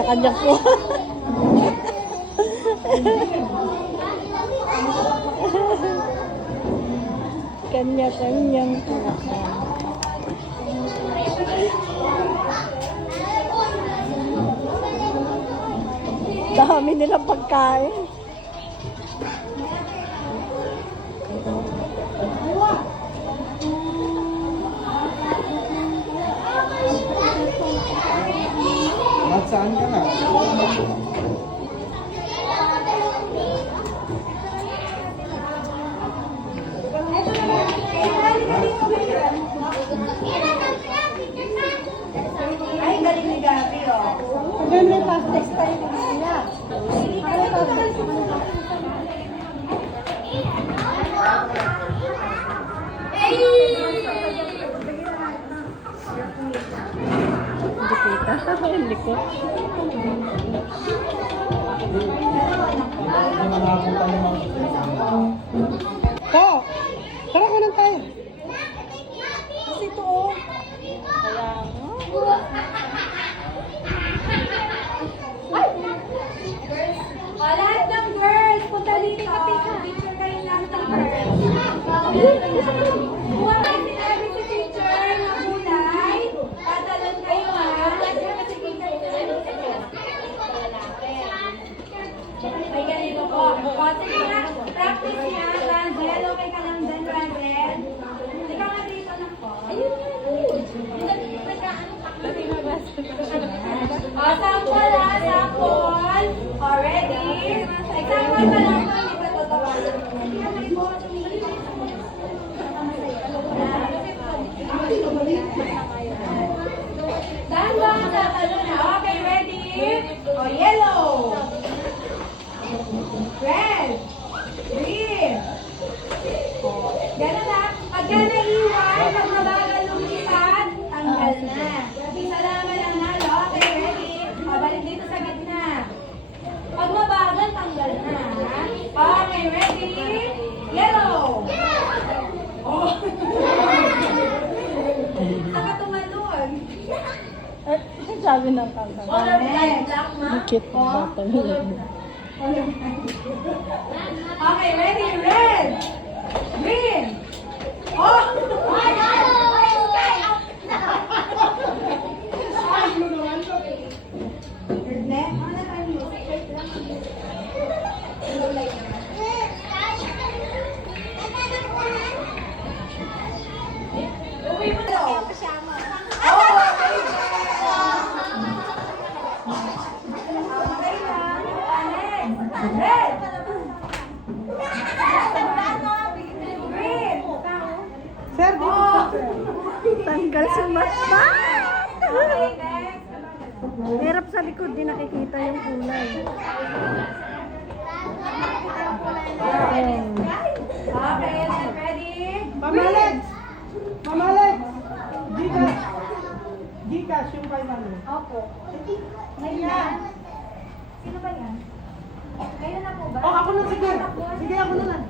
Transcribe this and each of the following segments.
Kanya-kanya po. Kanya-kanyang kumakan. Dami nilang pagkain. Saan ka na? Ay, galing ni Gabi, oh. Ngayon may pastes tayo niya. Hindi ko. Po! Tara ko lang tayo. Kasi ito oh. Kaya O, lahat ng girls, punta dito. Picture kayo lahat ng girls. Kuha kayo sinabi si teacher na kulay. Tatalon kayo, ha? May ganito po. O, sige nga. Practice nga. Rangel, okay ka lang dyan, Rangel? Ikaw nga dito lang po. O, sample ha, sample. O, ready? Example pa lang po, hindi pa totoo. Dahan-dahan sa talon na. Okay, ready? O, yellow. Red. Green. Ganun na. Pagka naiwan, pag mabagal lumipat, tanggal na. Isa lang mananalo. Okay, ready? O, balik dito sa gitna. Pag mabagal, tanggal na. Okay, ready? Yellow. Oh. Saka tumalon. Ay, sabi ng kanta. Black, ma. Dikit ng bata nila. Okay, ready? Red. Green. Oh! Red. Green. Sir, di Oh. tanggal sa mata. Okay, next. Hirap sa likod, di nakikita yung kulay. Ayan. Okay, ready? Mamalit! Mamalit! Gcash! Gcash yung kay Mami. Opo. Ngayon na. Sino ba yan? Ngayon na po ba? Oh, ako na sige! Sige, ako na lang.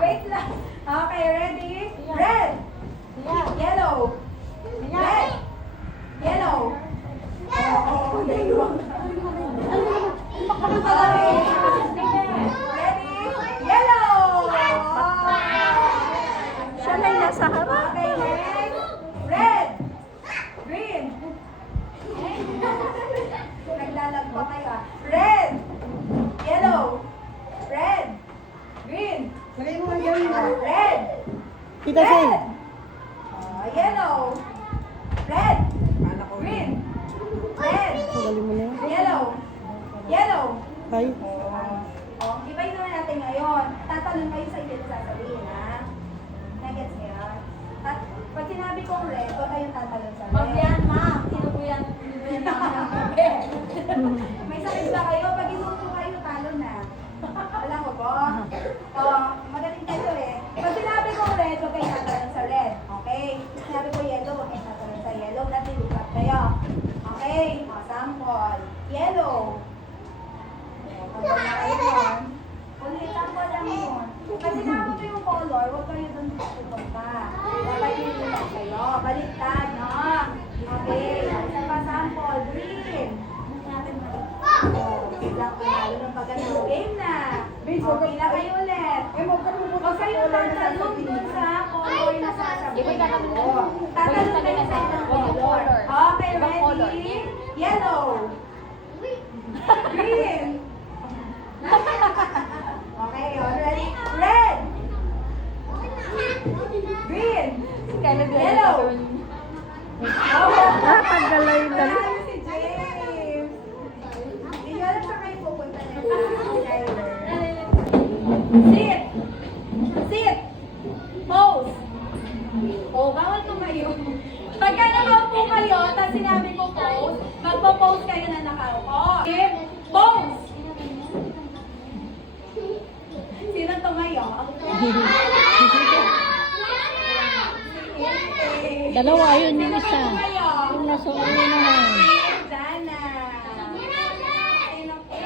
Wait lang. Okay, ready? Red. Yellow. Red. Yellow. Oh, yellow. Okay. Ready? Yellow. Siya na yung nasa harap. Okay, next. Red. Green. Naglalagpa kayo ah. Red. Yellow. Red. Green. Lagay mo nga dyan. Red. Kita siya. Red. Yellow. Red. Green. Red. Magaling mo na yun. Yellow. Yellow. Ay, Ibayin naman natin ngayon. Tatalon kayo sa inyo sasabihin, ha? Nagets niyo? At pag sinabi kong red, huwag kayong tatalon sa red. Pag yan, ma'am. Sino po yan? May sakit ba kayo? Pag inuto kayo, talo na. Alam mo po? Magaling kayo eh. Pag sinabi kong red, huwag kayong tatalon sa red. Okay? Sinabi ko yellow, huwag kayong tatalon sa yellow. Natilukat kayo. Okay? Sample. Yellow. Pag na kayo doon, ulit ang lang yun. Kasi naman ko yung color, huwag kayo doon pupunta. Dapat yung ulit kayo. Baliktad, no? Okay. Isa pa sample. Green. Okay na kayo ulit. Huwag kayo tatalong dun sa color na sasabihin ko. Tatalong kayo sa isang color. Okay, ready? Yellow. Green. Okay, ready? Red. Green. Yellow. Tagalay na. Wala si James. Hindi nyo alam saan kayo pupunta na Skyler. Sit. Sit. Pose. Oh, bawal tumayo. Pagka nakaupo kayo, tapos sinabi ko pose, magpo-pose kayo na nakaupo. Okay? Pose. Sino tumayo? Dalawa yun yung isa. Yung nasa unahan. Jana. Sino pa?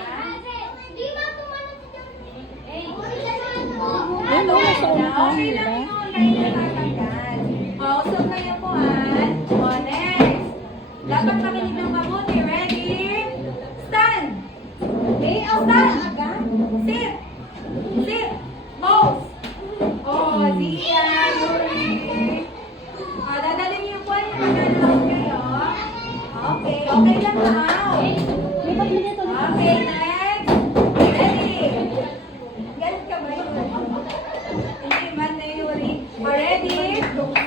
Yun o, nasa unahan Okay nila. lang yun. Kayo natatanggal. O, usap na yung puan. O, next. Dapat makinig ng mabuti. Ready? Stand. Okay, stand. Sit. Sit. Pose. O, Zia, Yuri. O, dadalhin niyo yung puan yung magkanood kayo. Okay, okay lang ha. Okay, next. Ready? Galit ka ba yun? Hindi man na Yuri. Ready?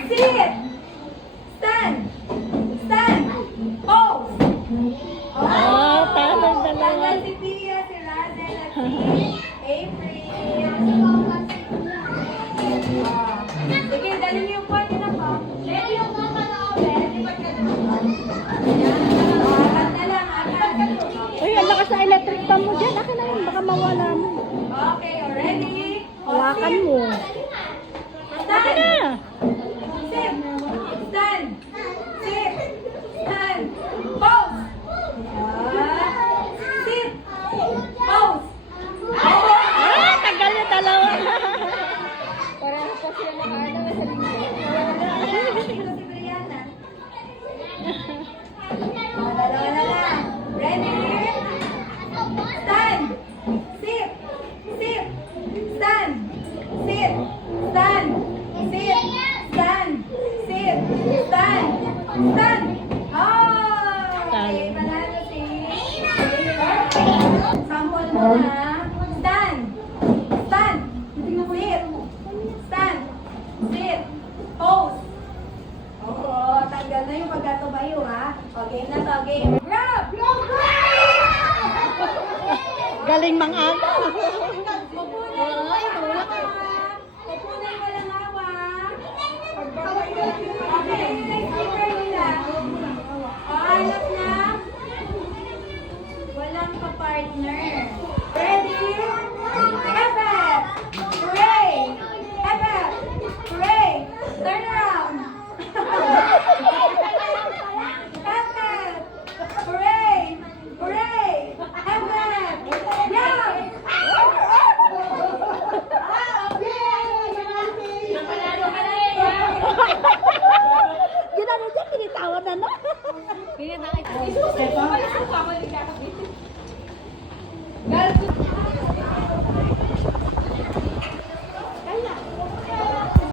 Sit! Stand! Stand! Pose! Ah, tama, dalawa. Tama si Pia, si Razel, at si April. Sige, dali niyo yung point na po. Ready yung mama na open. Lipat ka na. Apat na lang, apat. Uy, ang lakas na electric fan mo dyan. Akin na yun, baka mawala mo. Okay, ready? Hawakan mo. Akin Stand! na. Sit! Stand! Sit! Stand! Pose! Sit! Pose! Ah, tagal na dalawa. Pareho pa sila ng ano sa Ito si Brianna. Dalawa na lang. Ready? Stand! Sit! Sit! Stand! Sit! Stand! Sit! Stand! Sit! Stand! Stand! Oh! Okay, panalo si... Sample mo na. Stand! Stand! Sit! Stand! Sit! Pose! Oo, tanggal na yung pagkatubayo ha. Okay na to, game. Grab! Galing mang-aga. Pupunan walang hawak. Pupunan walang hawak. Okay, next speaker nila. O, hanap na. Walang ka-partner.